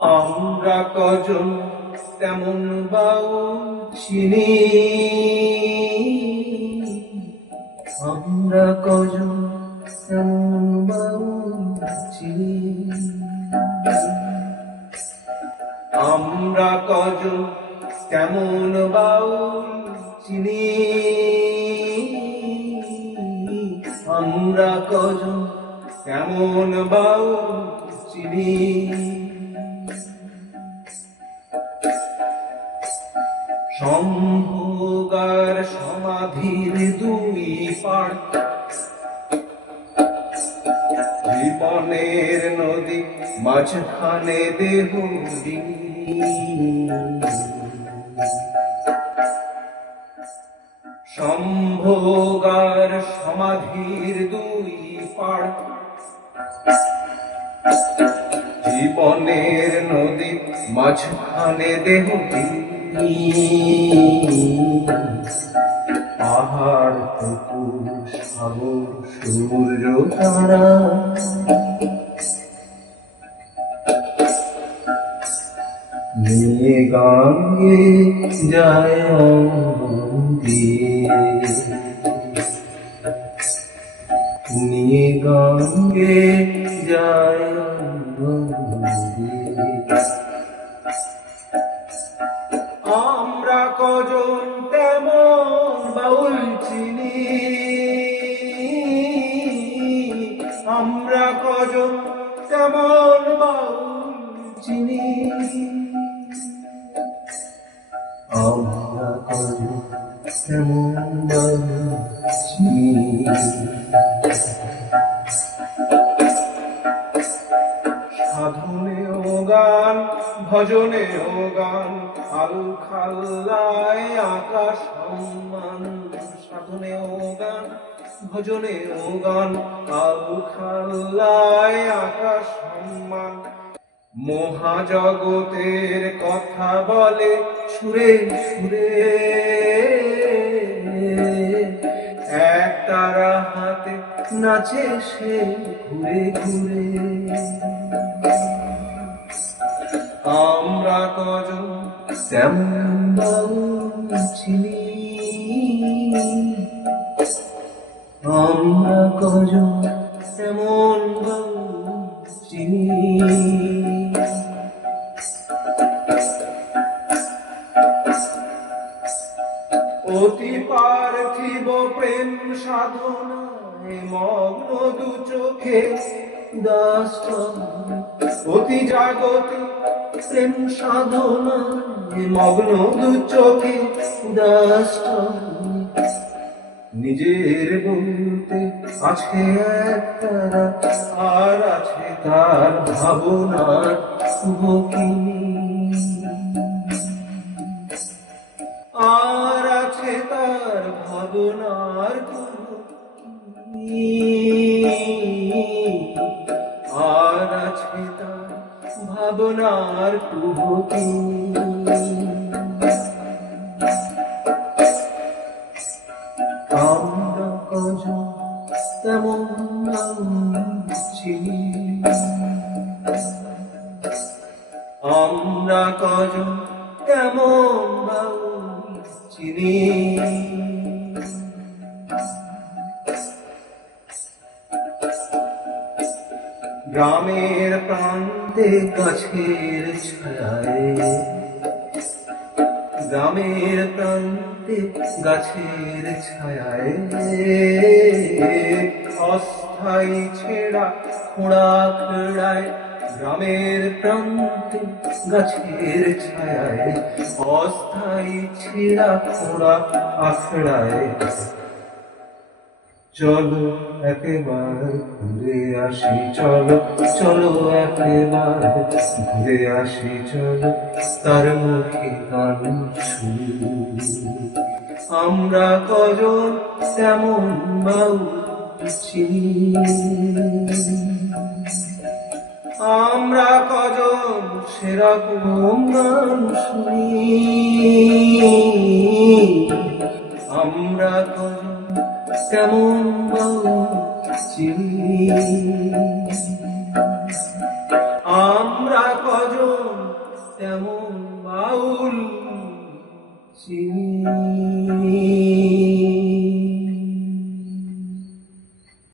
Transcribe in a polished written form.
আমরা কজন তেমন বাউল চিনি, আমরা কজন তেমন বাউল চিনি, আমরা কজন তেমন বাউল চিনি, আমরা কজন তেমন বাউল চিনি। সম্ভোগার সমাধির দুই পাড়, জীবনের নদী মাঝখানে দেহ সম্ভোগার সমাধির দুই পাড়, জীবনের নদী মাঝখানে দেহ পাহাড় পুকুর সাগর সূর্য তারা, নিয়ে গাঙ্গে যায় নিয়ে গাঙ্গে যায়। আমরা কজন তেমন বাউল চিনি, আমরা কজন তেমন বাউল চিনি, আমরা কজন তেমন বাউল চিনি। সাধনেও গান ভজনেও গান, আল খাল্লায় আকাশ সম্মান। সাধনেও গান ভজনেও গান, আল খাল্লায় আকাশ সম্মান। মহাজগতের কথা বলে সুরে সুরে, এক তারা হাতে নাচে সে ঘুরে ঘুরে। আমরা কজন তেমন বাউল চিনি, আমরা কজন তেমন বাউল চিনি। অতি পার্থিব প্রেম সাধনায় মগ্ন দু চোখে দাস, অতি জাগতিক প্রেম সাধনায় মগ্ন দু চোখে দাস। নিজের বলতে আছে এক তারা, আর আছে তার ভাবনার বকিনি, আর আছে তার ভাবনার বকিনি, আর আছে তার ভাবনার কুহকিনি। আমরা কজন তেমন চিনি, আমরা কজন তেমন বাউল চিনি। গ্রামের প্রান্তে গাছের ছায়ায়, গ্রামের প্রান্তে গাছের ছায়ায়, অস্থায়ী ছেঁড়া খোঁড়া খেড়ায়। গ্রামের প্রান্তে গাছের ছায়ায়, অস্থায়ী ছেঁড়া খোঁড়া আখড়ায়। চলো একেবার ঘুরে আসি, চলো চলো একেবার ঘুরে আসি, চলো তার মুখে গান শুনি। আমরা কজন তেমন বাউল চিনি, আমরা কজন সেরকম গান শুনি, আমরা কজন তেমন বাউল চিনি, আমরা কজন তেমন বাউল চিনি।